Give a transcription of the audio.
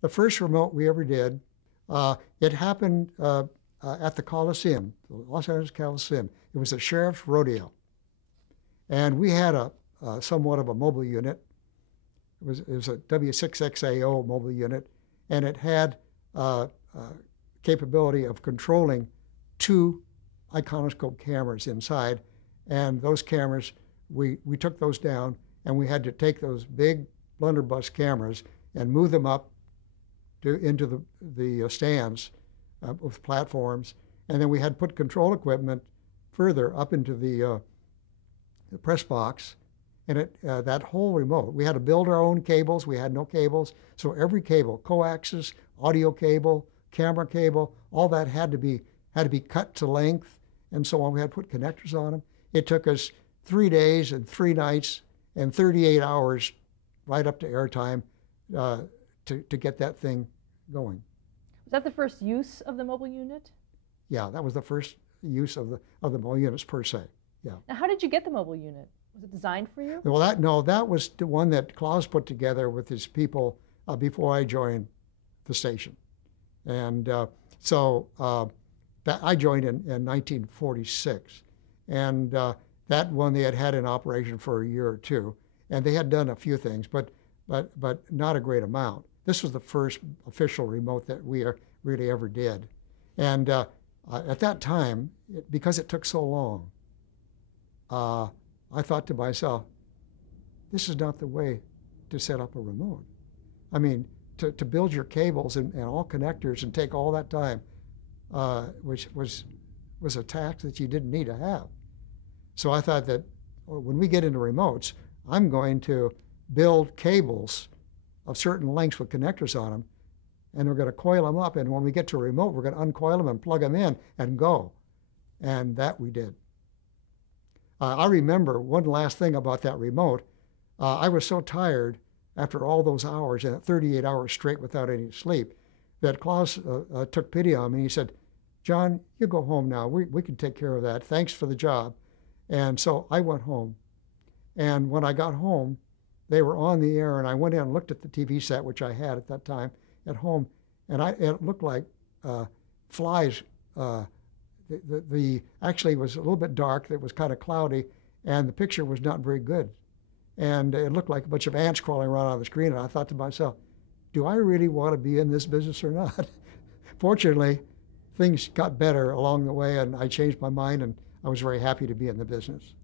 the first remote we ever did, it happened at the Coliseum, the Los Angeles Coliseum. It was a sheriff's rodeo. And we had a somewhat of a mobile unit. It was a W6XAO mobile unit, and it had capability of controlling 2 iconoscope cameras inside. And those cameras, we took those down, and we had to take those big blunderbuss cameras and move them up into the stands with platforms. And then we had put control equipment further up into the press box. And that whole remote, we had to build our own cables. We had no cables. So every cable, coaxes, audio cable, camera cable, all that had to be cut to length and so on. We had to put connectors on them. It took us 3 days and 3 nights and 38 hours right up to airtime to get that thing going. Was that the first use of the mobile unit? Yeah, that was the first use of the mobile units per se. Yeah. Now, how did you get the mobile unit? Was it designed for you? Well, that was the one that Klaus put together with his people before I joined the station, and so I joined in 1946, and that one they had had in operation for a year or two, and they had done a few things, but not a great amount. This was the first official remote that we really ever did, and at that time, because it took so long, I thought to myself, this is not the way to set up a remote. I mean, to build your cables and all connectors and take all that time, which was a task that you didn't need to have. So I thought that when we get into remotes, I'm going to build cables of certain lengths with connectors on them, and we're going to coil them up, and when we get to a remote, we're going to uncoil them and plug them in and go. And that we did. I remember one last thing about that remote. I was so tired after all those hours, and 38 hours straight without any sleep, that Klaus took pity on me. He said, "John, you go home now. We can take care of that. Thanks for the job." And so I went home. And when I got home, they were on the air, and I went in and looked at the TV set, which I had at that time at home, and it looked like flies. Actually, it was a little bit dark. It was kind of cloudy, and the picture was not very good. And it looked like a bunch of ants crawling around on the screen, and I thought to myself, do I really want to be in this business or not? Fortunately, things got better along the way, and I changed my mind, and I was very happy to be in the business.